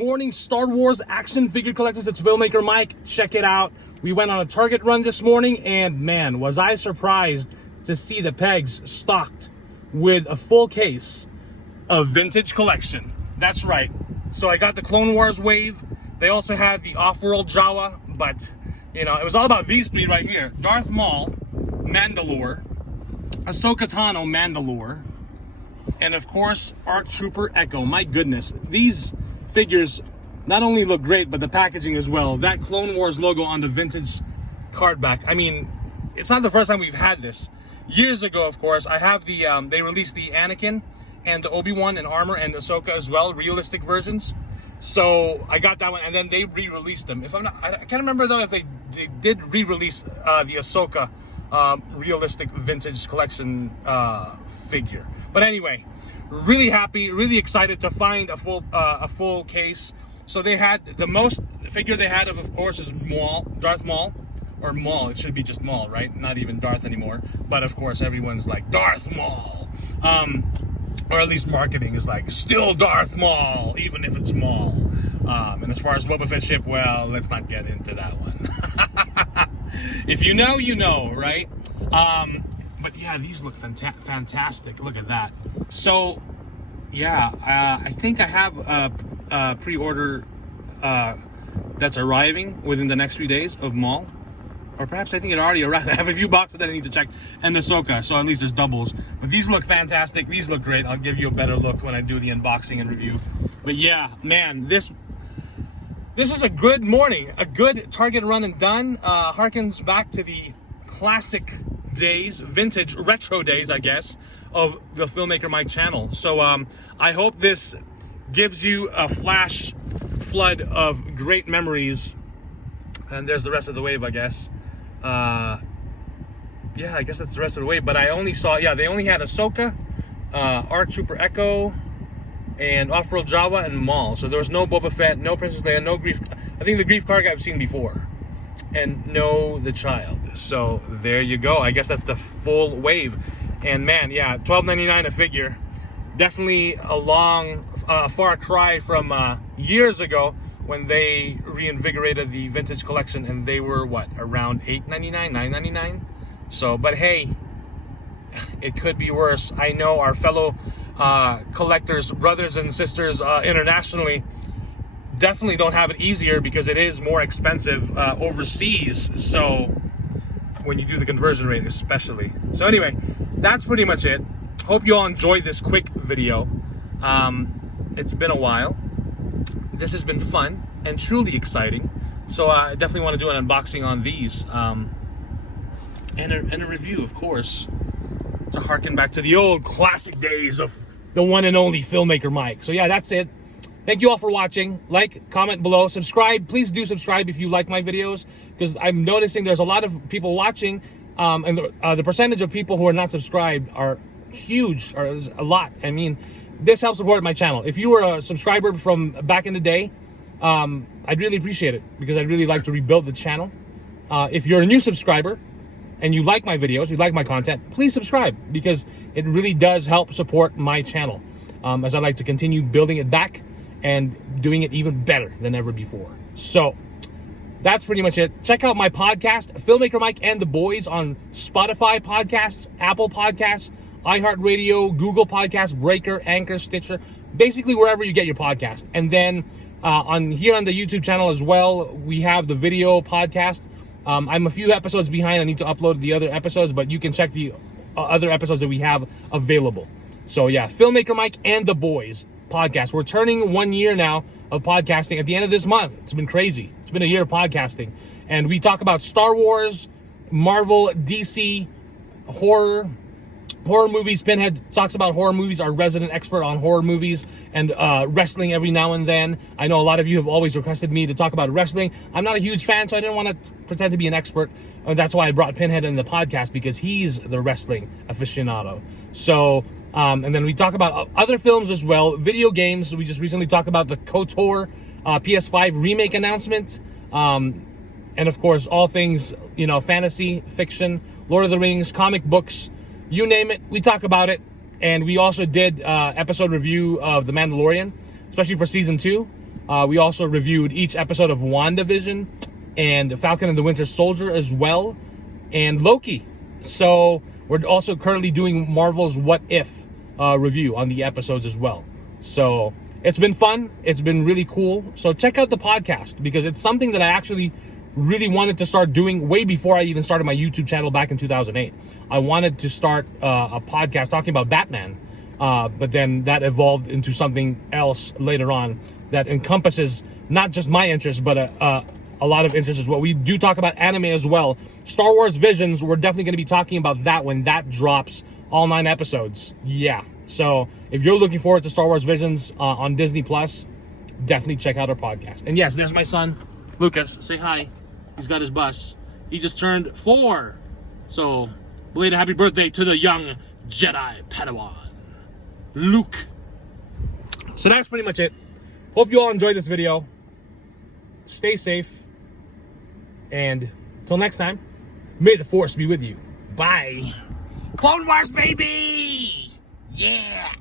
morning, Star Wars action figure collectors. It's Filmmaker Mike. Check it out. We went on a Target run this morning, and man, was I surprised to see the pegs stocked with a full case of vintage collection. That's right. So I got the Clone Wars wave. They also had the Off-World Jawa, but you know, it was all about these three right here: Darth Maul, Mandalore, Ahsoka Tano, Mandalore, and of course ARC Trooper Echo. My goodness, these figures not only look great, but the packaging as well. That Clone Wars logo on the vintage card back. I mean, it's not the first time we've had this. Years ago, of course, I have the they released the Anakin and the Obi-Wan in armor and Ahsoka as well, realistic versions. So I got that one, and then they re-released them. If I'm not, I can't remember though if they did re-release the Ahsoka realistic vintage collection figure. But anyway, really happy, really excited to find a full case. So they had the most figure they had of course, is Maul, Darth Maul, or Maul. It should be just Maul, right? Not even Darth anymore. But of course, everyone's like Darth Maul, or at least marketing is like still Darth Maul, even if it's Maul. And as far as Boba Fett ship, well, let's not get into that one. If you know, you know, right? But yeah, these look fantastic. Look at that. So yeah, I think I have a pre-order that's arriving within the next few days of Maul, or perhaps I think it already arrived. I have a few boxes that I need to check, and Ahsoka, so at least there's doubles. But these look fantastic. These look great. I'll give you a better look when I do the unboxing and review. But yeah, man, this is a good morning, a good Target run and done. Harkens back to the classic days, vintage retro days, I guess, of the Filmmaker Mike channel. So I hope this gives you a flash flood of great memories. And there's the rest of the wave, I guess. Yeah, I guess that's the rest of the wave. But I only saw, yeah, they only had Ahsoka, ARC Trooper Echo, and Off-World Jawa and Maul. So there was no Boba Fett, no Princess Leia, no Grief. I think the Grief Karga I've seen before, and no the Child. So there you go. I guess that's the full wave. And man, yeah, $12.99 a figure. Definitely a far cry from years ago when they reinvigorated the vintage collection, and they were what, around $8.99, $9.99. So, but hey, it could be worse. I know our fellow collectors, brothers and sisters internationally, definitely don't have it easier because it is more expensive overseas. So when you do the conversion rate, especially. So anyway, that's pretty much it. Hope you all enjoyed this quick video. It's been a while. This has been fun and truly exciting. So I definitely want to do an unboxing on these and a review, of course, to harken back to the old classic days of the one and only Filmmaker Mike. So yeah, that's it. Thank you all for watching. Like, comment below, subscribe. Please do subscribe if you like my videos, because I'm noticing there's a lot of people watching, and the percentage of people who are not subscribed are huge, or is a lot. I mean, this helps support my channel. If you were a subscriber from back in the day, I'd really appreciate it, because I'd really like to rebuild the channel. If you're a new subscriber and you like my videos, you like my content, please subscribe, because it really does help support my channel, as I like to continue building it back and doing it even better than ever before. So that's pretty much it. Check out my podcast, Filmmaker Mike and the Boys, on Spotify podcasts, Apple Podcasts, iHeartRadio, Google Podcasts, Breaker, Anchor, Stitcher, basically wherever you get your podcast. And then on the YouTube channel as well, we have the video podcast. I'm a few episodes behind. I need to upload the other episodes, but you can check the other episodes that we have available. So yeah, Filmmaker Mike and the Boys podcast. We're turning 1 year now of podcasting at the end of this month. It's been crazy. It's been a year of podcasting. And we talk about Star Wars, Marvel, DC, horror movies. Pinhead talks about horror movies, our resident expert on horror movies, and wrestling every now and then. I know a lot of you have always requested me to talk about wrestling. I'm not a huge fan, so I didn't want to pretend to be an expert. And that's why I brought Pinhead in the podcast, because he's the wrestling aficionado. So, and then we talk about other films as well, video games. We just recently talked about the KOTOR PS5 remake announcement. And of course, all things, you know, fantasy, fiction, Lord of the Rings, comic books, you name it, we talk about it. And we also did episode review of The Mandalorian, especially for season 2. We also reviewed each episode of WandaVision and Falcon and the Winter Soldier as well, and Loki. So we're also currently doing Marvel's What If review on the episodes as well. So it's been fun. It's been really cool. So check out the podcast, because it's something that I actually really wanted to start doing way before I even started my YouTube channel back in 2008. I wanted to start a podcast talking about Batman, but then that evolved into something else later on that encompasses not just my interests, but a lot of interests as well. We do talk about anime as well. Star Wars Visions, we're definitely going to be talking about that when that drops, all 9 episodes. Yeah. So if you're looking forward to Star Wars Visions on Disney Plus, definitely check out our podcast. And yes, there's my son, Lucas. Say hi. He's got his bus. He just turned 4. So, belated happy birthday to the young Jedi Padawan, Luke. So that's pretty much it. Hope you all enjoyed this video. Stay safe. And till next time, may the Force be with you. Bye. Clone Wars, baby! Yeah!